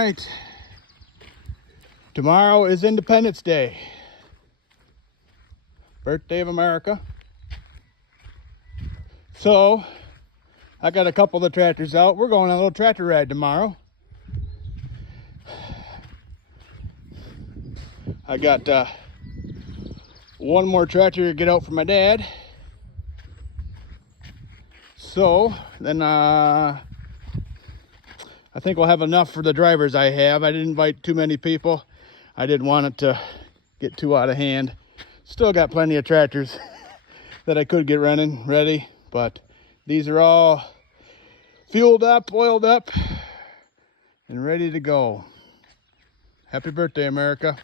right. Tomorrow is Independence Day. Birthday of America. So, I got a couple of the tractors out. We're going on a little tractor ride tomorrow. I got one more tractor to get out for my dad. So, then I think we'll have enough for the drivers I have. I didn't invite too many people. I didn't want it to get too out of hand. Still got plenty of tractors that I could get running ready, but these are all fueled up, oiled up, and ready to go. Happy birthday, America.